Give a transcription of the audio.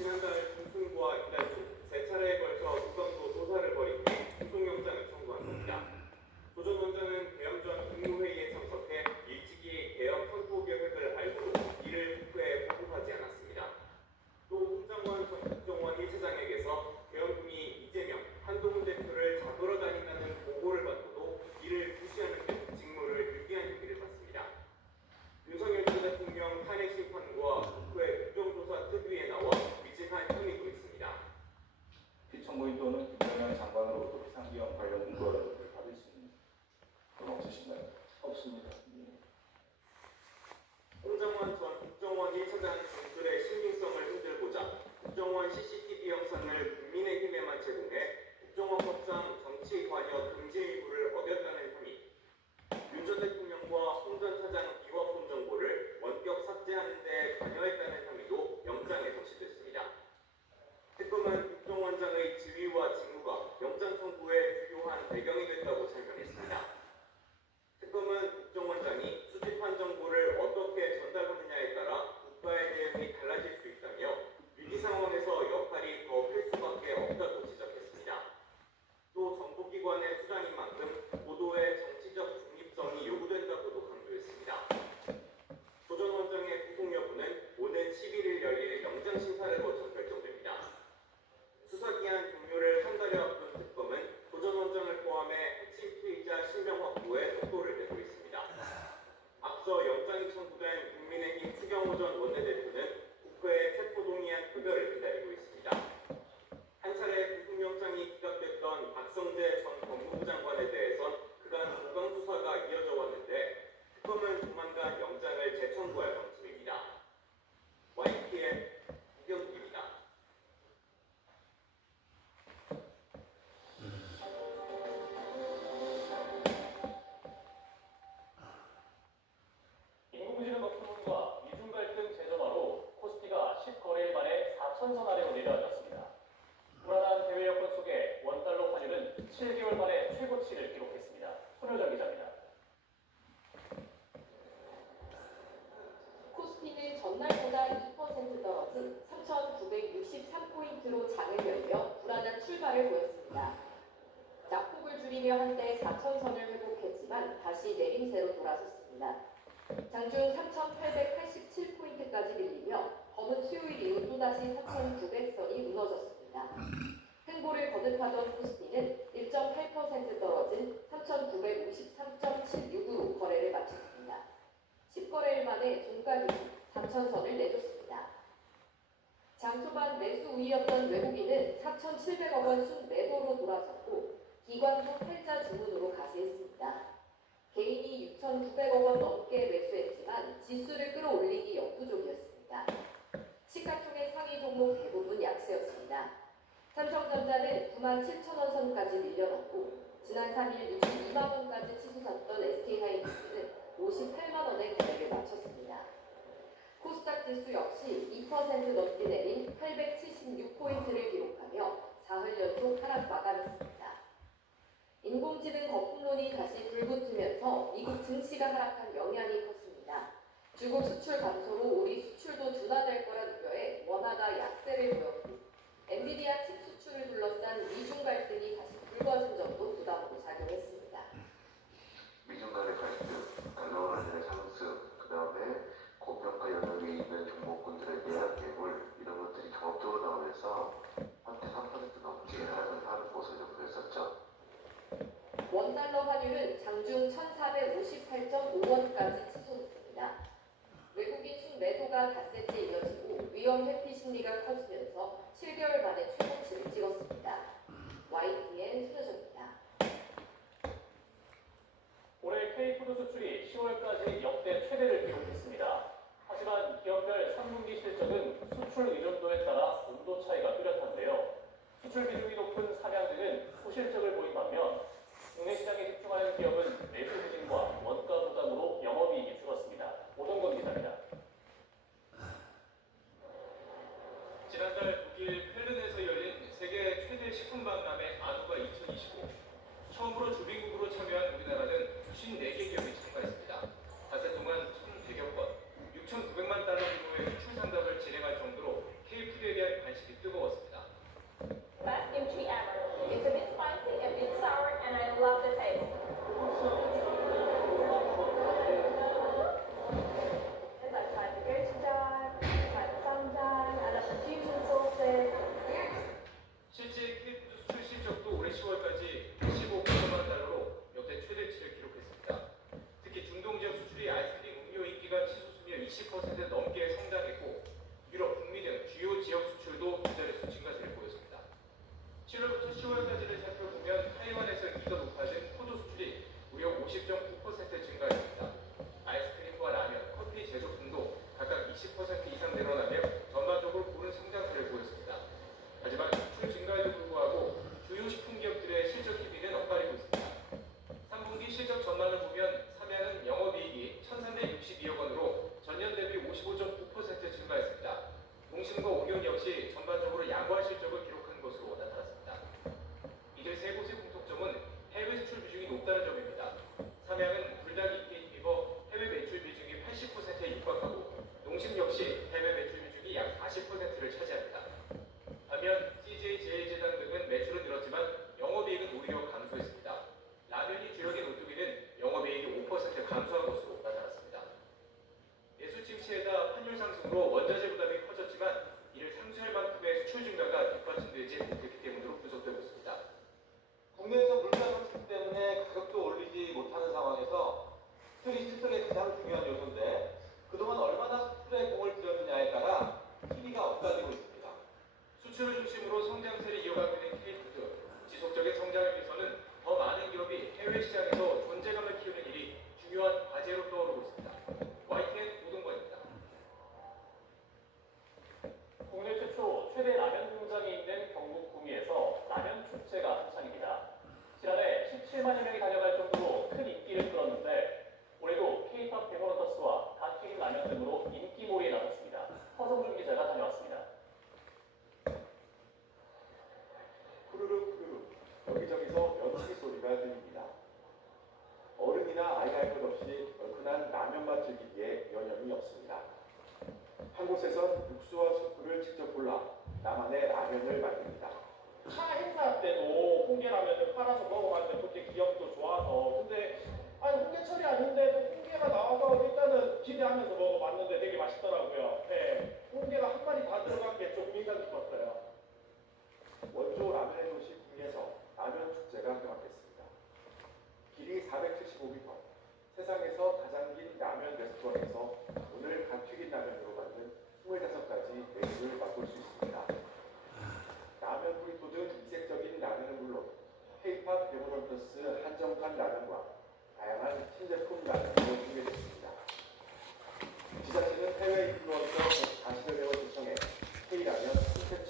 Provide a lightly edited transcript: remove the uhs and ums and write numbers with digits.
지난달 중순과 이달 초 세 차례에 걸쳐 우선도 조사를 벌인 뒤 구속영장을 청구한 겁니다. 조 전 원장은 계엄 전 국무회의에 참석해 일찍이 계엄 선포 계획을 알고도 이를 국회에 보고하지 않았습니다. 또 홍장관 전 국정원 1차장에게서 계엄군이 이재명, 한동훈 대표를 잡으러 다닌다는 보고를 받고도 이를 무시하는 등 직무를 유기한 혐의를 받습니다. 윤석열 전 대통령 탄핵 심판과 국회 국정조사 특위에 나와 위증한 혐의도 있습니다. 피청구인 또는 김정현 장관으로부터 비상계엄 관련 문건을 받을 수 있는 건 없으신가요? 없습니다. 홍장관 전 국정원 1차장 진술의 신빙성을 흔들고자 국정원 CCTV 영상을 국민의힘에만 제공해 국정원 법상 정치 관여 금지 일부를 어겼다는 혐의, 윤 전 대통령과 홍 전 차장 비화폰 정보를 원격 삭제하는 데 관여했다는 혐의도 영장에 적시됐습니다. 특검은 국정원장의 지위와 직무가 영장 청구의 주요한 배경이 됐다고 설명했습니다. 특검은 국정원장이 수집한 정보를 어떻게 전달하느냐에 따라 국가의 대응이 달라질 수 있다며 위기 상황에서 역할이 더 클 수밖에 없다고 지적했습니다. 또 정보기관의 수장인 만큼 보도의 정치적 중립성이 요구된다고도 강조했습니다. 조 전 원장의 구속 여부는 오는 11일 열릴 영장심사를 거쳐 결정됩니다. 수사기한 종료를 한 달여 앞둔 특검은 조 전 원장을 포함해 핵심 피의자 실명 확보에 속도를 내고 있습니다. 앞서 영장이 청구된 국민의힘 추경호 전 원내대표는 국회에 체포동의안 표결을 기다리고 있습니다. 한 차례 구속영장이 기각됐던 박성재 전 법무부 장관에 대해선 그간 보강수사가 이어져 왔는데 특검은 조만간 영장을 재청구할 방침입니다. YTN 이경국입니다. 인공지능 업부문과 이중 갈등 재점화로 코스피가 10거래일 만에 4천선 아래로 내려앉았습니다. 불안한 대외 여건 속에 원달러 환율은 7개월 만에 최고치를 기록했습니다. 손효정 기자입니다. 코스피는 전날보다 2% 떨어진 3,963포인트로 장을 열며 불안한 출발을 보였습니다. 낙폭을 줄이며 한때 4천선을 회복했지만 다시 내림세로 돌아섰습니다. 장중 3,887포인트까지 밀리며 검은 수요일 이후 또다시 3,900선이 무너졌습니다. 횡보를 거듭하던 코스피는 1.8% 떨어진 3,953.76으로 거래를 마쳤습니다. 10거래일 만에 종가 기준 4천선을 내줬습니다. 장 초반 매수 우위였던 외국인은 4,700억 원 순매도로 돌아섰고 기관도 팔자 주문으로 가세했습니다. 개인이 6,900억 원 넘게 매수했지만 지수를 끌어올리기 역부족이었습니다. 시가총액 상위 종목 대부분 약세였습니다. 삼성전자는 97,000원 선까지 밀려났고 지난 3일 62만 원까지 치솟았던 SK하이닉스는 58만 원에 거래를 마쳤습니다. 코스닥 지수 역시 2% 넘게 내린 876포인트를 기록하며 사흘 연속 하락 마감했습니다. 인공지능 거품론이 다시 불붙으면서 미국 증시가 하락한 영향이 컸습니다. 중국 수출 감소로 우리 수출도 둔화될 거란 우려에 원화가 약세를 보였고 엔비디아 칩 수출을 둘러싼 미중 갈등이 다시 불거진 점도 부담으로 작용했습니다. 미중 간의 갈등, 달러 환율의 상승, 그 다음에 고평가 영역에 있는 종목군들에 대한 매물 이런 것들이 종합적으로 나오면서 한때 3% 넘게 하락을 하는 모습을 좀 보였었죠. 원달러 환율은 장중 1,458.5원까지 치솟았습니다. 외국인 순매도가 닷새째 이어지고 위험 회피 심리가 커지면서 7개월 만에 최고치를 찍었습니다. YTN 손효정입니다. 올해 K푸드 수출이 10월까지 역대 최대를 기록했습니다. 하지만 기업별 3분기 실적은 수출 의존도에 따라 온도 차이가 뚜렷한데요. 수출 비중이 높은 삼양 등은 소실적을 보인 반면 국내 시장에 집중하는 기업은 매수 부진과 원가 부담으로 영업이익이 줄었습니다. 오동건 기자입니다. 지난달 독일 펠른에서 열린 세계 최대 식품 박람회 아누가 2025. 처음으로 주빈국으로 참여한 우리나라는 54개 기업이 참가했습니다. 닷새 동안 1,100여 건, 6,900만 달러 규모의 수출 상담을 진행할 정도로 K푸드에 대한 관심이 시장에선 육수와 수프를 직접 골라 나만의 라면을 만듭니다. 차 행사 때도 홍게라면을 팔아서 먹어봤는데 그때 기억도 좋아서 근데 아니 홍게철이 아닌데도 홍게가 나와서 일단은 기대하면서 먹어봤는데 되게 맛있더라고요.